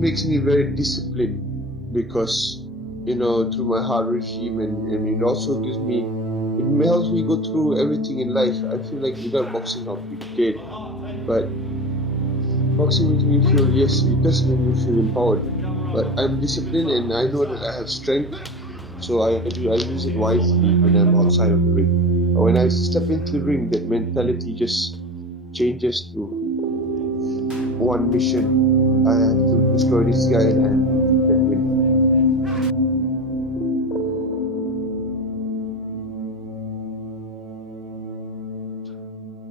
makes me very disciplined because, through my hard regime, and it also gives me, it helps me go through everything in life. I feel like without boxing I'll be dead, but boxing makes me feel, yes, it does make me feel empowered, but I'm disciplined and I know that I have strength, so I use it wisely when I'm outside of the ring. But when I step into the ring, that mentality just changes to one mission. I have to destroy this guy and I have to get that win.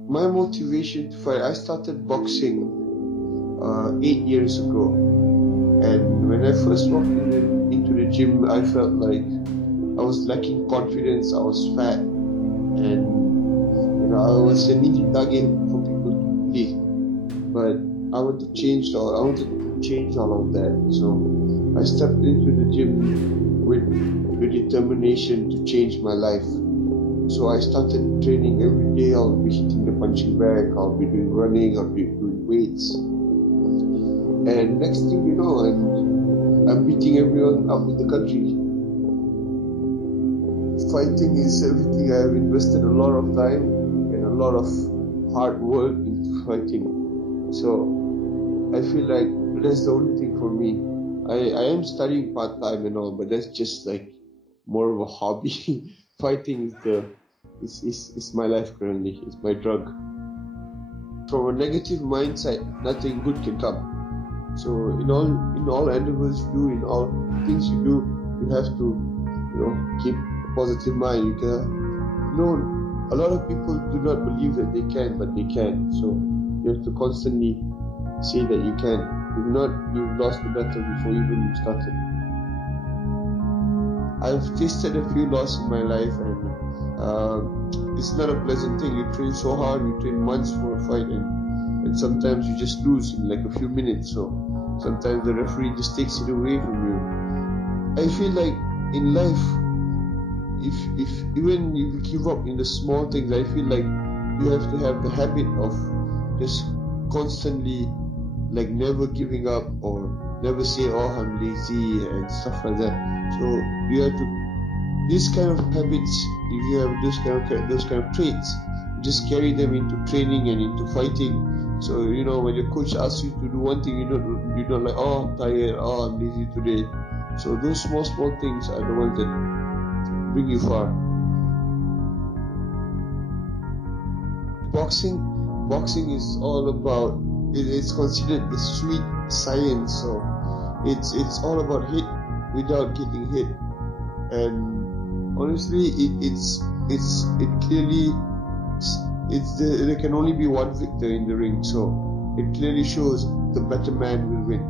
My motivation to fight, I started boxing 8 years ago, and when I first walked into the gym, I felt like I was lacking confidence. I was fat, and I was an easy target for people to play. But I wanted to change all of that. So I stepped into the gym with determination to change my life. So I started training every day. I'll be hitting the punching bag, I'll be doing running, I'll be doing weights. And next thing you know, I'm beating everyone up in the country. Fighting is everything. I have invested a lot of time and a lot of hard work into fighting. So I feel like that's the only thing for me. I am studying part-time and all, but that's just like more of a hobby. Fighting is my life currently. It's my drug. From a negative mindset, nothing good can come. So in all endeavors you do, in all things you do, you have to keep a positive mind. You can, a lot of people do not believe that they can, but they can. So you have to constantly say that you can. If not, you've lost the battle before even you started. I've tasted a few losses in my life, and it's not a pleasant thing. You train so hard, you train months for a fight, and sometimes you just lose in like a few minutes. So sometimes the referee just takes it away from you. I feel like in life, if even if you give up in the small things, I feel like you have to have the habit of just constantly, like, never giving up or never say, oh, I'm lazy and stuff like that. So you have to, these kind of habits, if you have those kind of traits, you just carry them into training and into fighting. So when your coach asks you to do one thing, you're not like, oh, I'm tired, oh, I'm lazy today. So those small things are the ones that bring you far. Boxing is all about, it's considered the sweet science. So it's all about hit without getting hit. And honestly, there can only be one victor in the ring, so it clearly shows the better man will win.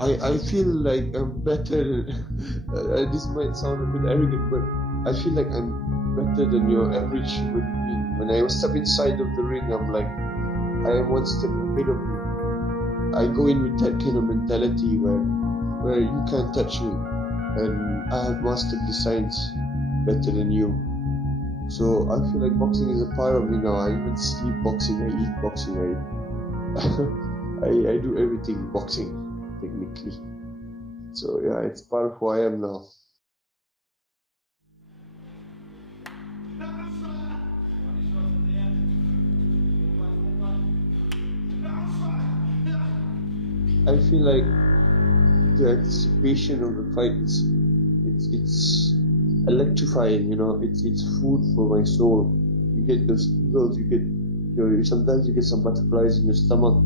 I feel like I'm better. This might sound a bit arrogant, but I feel like I'm better than your average human being. When I step inside of the ring, I'm like, I am one step ahead of you. I go in with that kind of mentality where you can't touch me, and I have mastered the science better than you. So I feel like boxing is a part of me now. I even sleep boxing, I eat boxing, I do everything boxing, technically. So yeah, it's part of who I am now. I feel like the anticipation of the fight it's electrifying, it's food for my soul. You get those tingles, sometimes you get some butterflies in your stomach.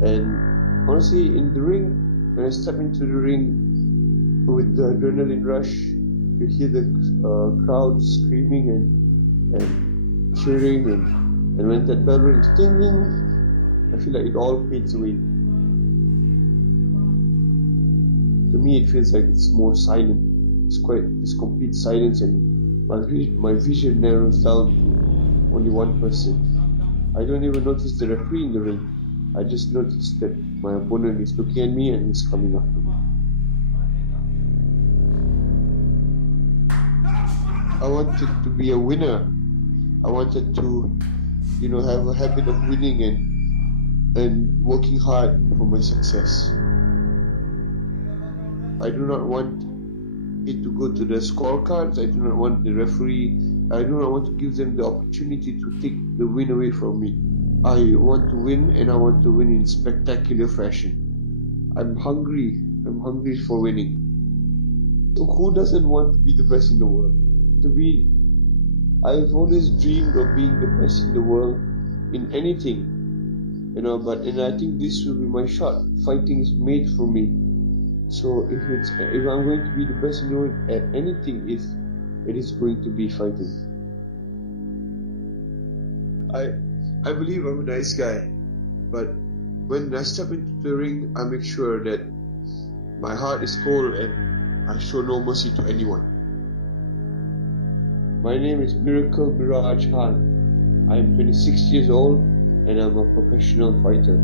And honestly, in the ring, when I step into the ring with the adrenaline rush, you hear the crowd screaming and cheering, and when that bell rings, ding ding, I feel like it all fades away. To me, it feels like it's more silent. It's complete silence, and my vision narrows down to only one person. I don't even notice the referee in the ring. I just notice that my opponent is looking at me and he's coming after me. I wanted to be a winner. I wanted to, have a habit of winning, and and working hard for my success. I do not want it to go to the scorecards. I do not want the referee. I do not want to give them the opportunity to take the win away from me. I want to win, and I want to win in spectacular fashion. I'm hungry. I'm hungry for winning. So who doesn't want to be the best in the world? I've always dreamed of being the best in the world in anything, and I think this will be my shot. Fighting is made for me. So if I'm going to be the best in the world at anything, it is going to be fighting. I believe I'm a nice guy, but when I step into the ring, I make sure that my heart is cold and I show no mercy to anyone. My name is Mirage Khan. I am 26 years old and I'm a professional fighter.